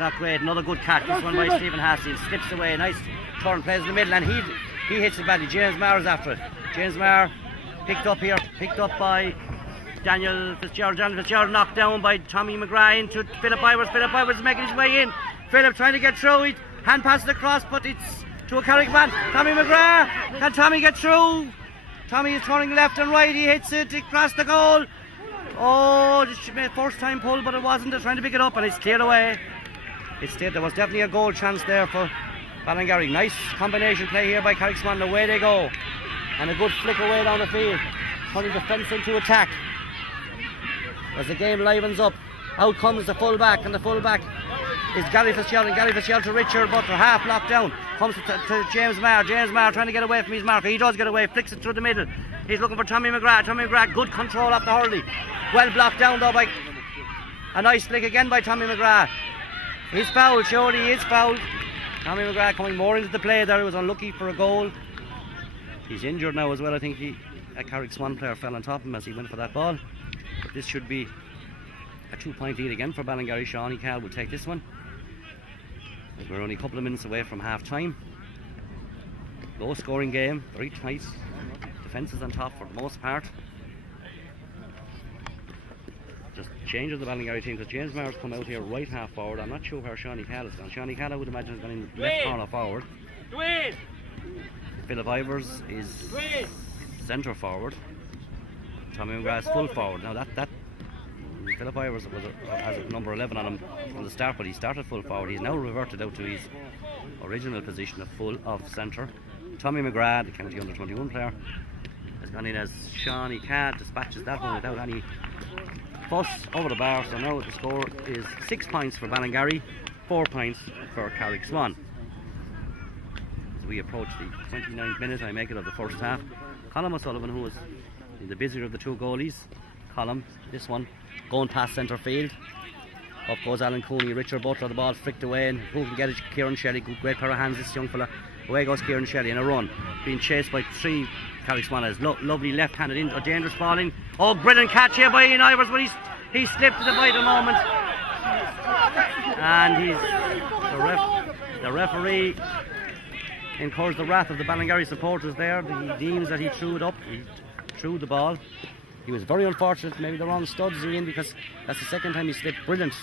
Not great. Another good catch. This one by Stephen Hassey. Slips away. Nice turn. Plays in the middle, and he hits it badly. James Maher is after it. James Maher picked up here. Picked up by Daniel Fitzgerald. Daniel Fitzgerald knocked down by Tommy McGrath into Philip Ivers. Philip Ivers is making his way in. Philip trying to get through. He hand passes across, but it's to a Carrick man. Tommy McGrath. Can Tommy get through? Tommy is turning left and right. He hits it across the goal. Oh, first time pull, but it wasn't. They're trying to pick it up, and it's cleared away. There was definitely a goal chance there for Ballingary. Nice combination play here by Carrick Swans. Away they go. And a good flick away down the field. Turning defence into attack. As the game livens up, out comes the full-back, and the full-back is Gary Fitzgerald. And Gary Fitzgerald to Richard Butler. Half locked down. Comes to James Maher. James Maher trying to get away from his marker. He does get away. Flicks it through the middle. He's looking for Tommy McGrath. Tommy McGrath, good control off the hurley. Well blocked down though by a nice flick again by Tommy McGrath. He's fouled, surely he is fouled. Tommy McGrath coming more into the play there. He was unlucky for a goal. He's injured now as well. I think a Carrick Swan player fell on top of him as he went for that ball. But this should be a 2-point lead again for Ballingary. Sean Cal will take this one. We're only a couple of minutes away from half time. Low scoring game, very tight. Defences on top for the most part. Just change of the Ballingary team because James Maher's come out here right half forward. I'm not sure where Sean Cal has gone. Sean Cal I would imagine has gone in left corner forward. Philip Ivers is centre forward. Tommy McGrath's full forward. Now that Philip Ivers has a number 11 on him from the start, but he started full forward. He's now reverted out to his original position of centre. Tommy McGrath, the County under-21 player, has gone in as Sean Cal, dispatches that one without any fuss over the bar. So now the score is 6 points for Ballingary, 4 points for Carrick Swan. As we approach the 29th minute, I make it of the first half. Colm O'Sullivan, who was the busier of the two goalies. Colm, this one, going past centre field. Up goes Alan Cooney, Richard Butler, the ball flicked away, and who can get it? Kieran Shelley. Good, great pair of hands, this young fella. Away goes Kieran Shelley in a run, being chased by 3 Carrick Swans. Lovely left-handed in, a dangerous ball in. Oh, brilliant catch here by Ian Ivers, but he slipped at the vital moment. And the referee incurs the wrath of the Ballingary supporters there. He deems that he threw it up. He threw the ball. He was very unfortunate. Maybe the wrong studs are in because that's the second time he slipped. Brilliant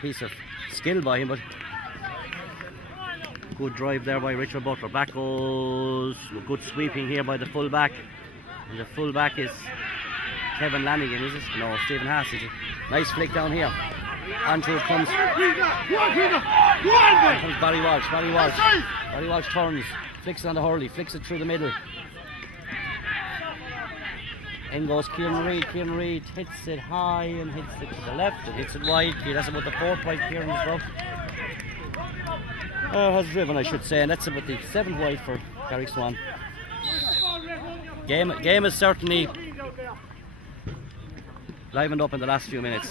piece of skill by him, but good drive there by Richard Butler. Back goes good sweeping here by the full-back. And the full-back is Kevin Lanigan, is it? No, Stephen Hassey. Nice flick down here. Onto it comes. Barry Walsh. Barry Walsh turns, flicks it on the hurley, flicks it through the middle. In goes Kieran Reid. Kieran Reid hits it high and hits it to the left. It hits it wide. That's about the 4th wide Kieran as well. Has driven, I should say, and that's about the 7th wide for Carrick Swan. Game is certainly livened up in the last few minutes.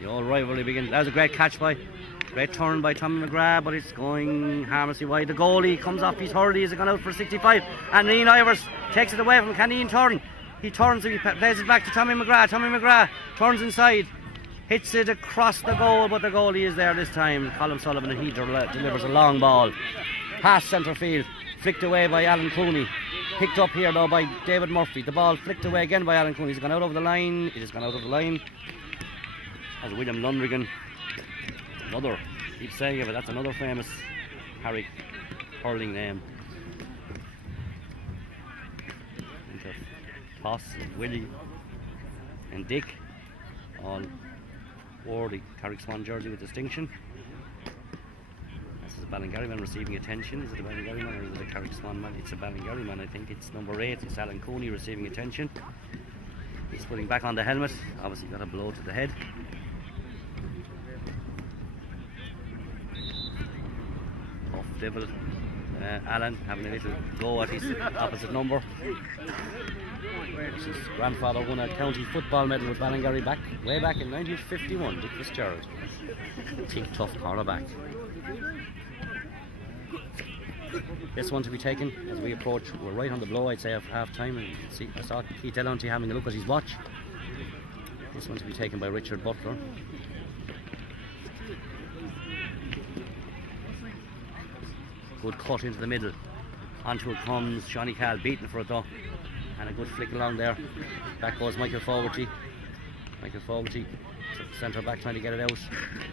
The old rivalry begins. That was a great catch great turn by Tommy McGrath, but it's going harmlessly wide. The goalie comes off his hurley. He's gone out for 65, and Ian Ivers takes it away from him. Can Ian turn? He turns and he plays it back to Tommy McGrath. Tommy McGrath turns inside, hits it across the goal, but the goalie is there this time. Colm Sullivan, and he delivers a long ball past centre field, flicked away by Alan Cooney. Picked up here though by David Murphy. The ball flicked away again by Alan Cooney. He's gone out over the line. It has gone out of the line. As William Lundrigan, another, keep saying it, but that's another famous Carrick hurling name. Toss, Willie and Dick all wore the Carrick Swan jersey with distinction. This is a Ballingary man receiving attention. Is it a Ballingary man or is it a Carrick Swan man? It's a Ballingary man, I think. It's number 8. It's Alan Cooney receiving attention. He's putting back on the helmet. Obviously got a blow to the head. Off devil. Alan having a little go at his opposite number. His grandfather won a county football medal with Ballingary way back in 1951. Dick Fitzgerald, big tough cornerback. This one to be taken as we approach. We're right on the blow, I'd say, of half time. And see, I saw Keith Delonty having a look at his watch. This one to be taken by Richard Butler. Good cut into the middle. Onto it comes Shawnee Cal, beating for it though. And a good flick along there. Back goes Michael Fogarty. Centre back trying to get it out.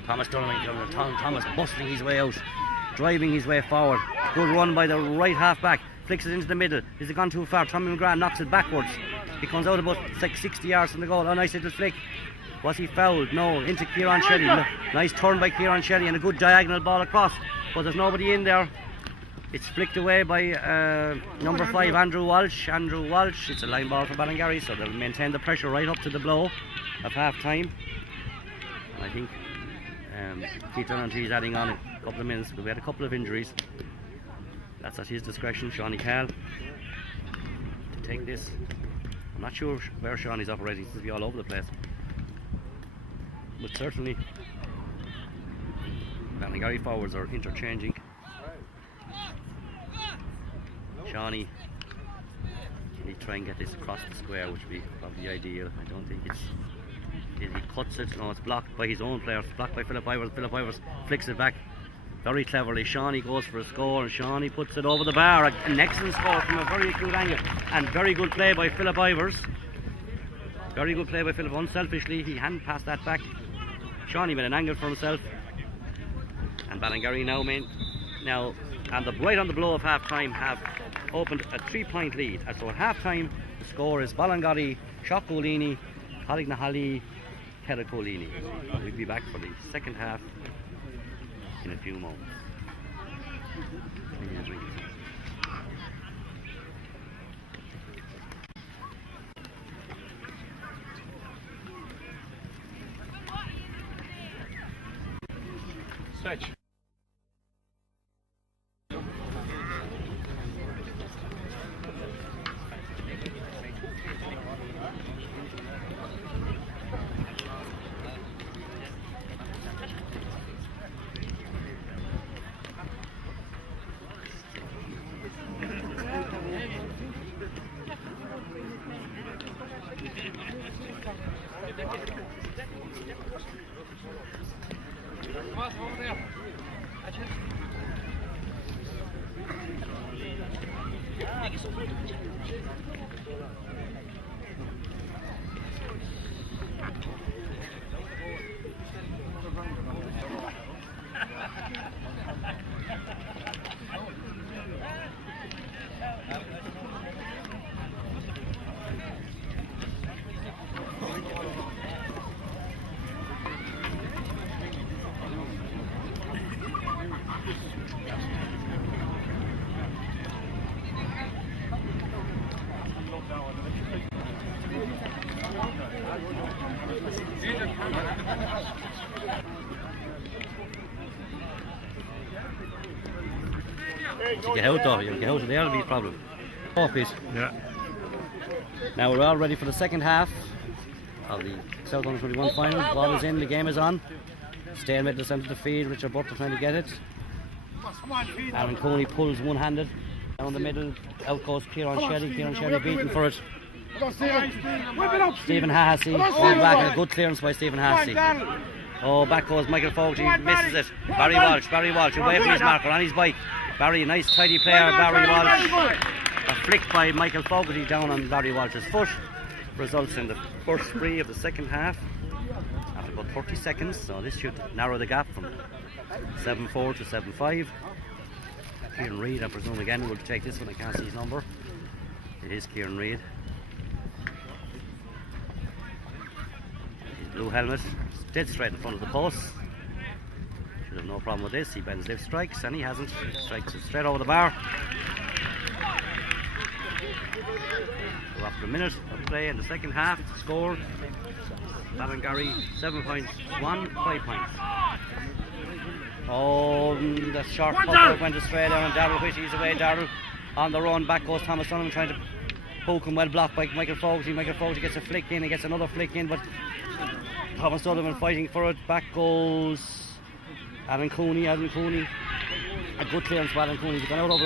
Thomas Donovan, Thomas bustling his way out, driving his way forward. Good run by the right half back. Flicks it into the middle. Is it gone too far? Tommy McGrath knocks it backwards. He comes out about 60 yards from the goal. Oh, nice little flick. Was he fouled? No. Into Kieran Shelley. Nice turn by Kieran Shelley and a good diagonal ball across. But there's nobody in there. It's flicked away by number 5, Andrew Walsh. It's a line ball for Ballingary, so they'll maintain the pressure right up to the blow of half time. And I think Keith Dunantry is adding on a couple of minutes, but we had a couple of injuries. That's at his discretion, Shawnee Cal, to take this. I'm not sure where Shawnee's operating, seems to be all over the place. But certainly, Ballingary forwards are interchanging. Shawnee, can he try and get this across the square, which would be probably ideal. I don't think it's... He cuts it, no, it's blocked by his own player, blocked by Philip Ivers. Philip Ivers flicks it back very cleverly. Shawnee goes for a score and Shawnee puts it over the bar. An excellent score from a very acute angle and very good play by Philip Ivers. Very good play by Philip. Unselfishly, he hadn't passed that back. Shawnee made an angle for himself. And Ballingary now right on the blow of half time have opened a 3-point lead. And so at half time the score is Ballingary, Shockholini, Collignahally, Carrick-Swans. We'll be back for the second half in a few moments. Stretch. You get out though, you get out of there, it'll be a problem. Oh, please. Yeah. Now we're all ready for the second half of the South U21 final. The ball is in, the game is on. Stalemate at the centre of the field, Richard Butler trying to get it. Aaron Coney pulls one-handed. Down the middle, out goes Kieran Shelley beating for it. Stephen Hassey, going back, and a good clearance by Stephen Hassey. Oh, back goes Michael Fogarty, misses it. Barry Walsh away from his marker, on his bike. Barry, nice tidy player, Barry Walsh. A flick by Michael Fogarty down on Barry Walsh's foot results in the first free of the second half after about 30 seconds, so this should narrow the gap from 7-4 to 7-5. Kieran Reid, I presume again, will take this one. I can't see his number. It is Kieran Reid. His blue helmet, dead straight in front of the post. Should have no problem with this. He bends left strikes, and he hasn't. He strikes it straight over the bar. So after a minute of play in the second half, score Ballingary 7 points, 5 points. Oh, the short puck went astray there, and Darryl Whitty's away. Darryl on the run, back goes Thomas Sullivan trying to poke him, well blocked by Michael Fogarty. Michael Fogarty gets a flick in, he gets another flick in, but Thomas Sullivan fighting for it. Back goes Alan Cooney. A good clearance by Alan Cooney. He's gone out over the line.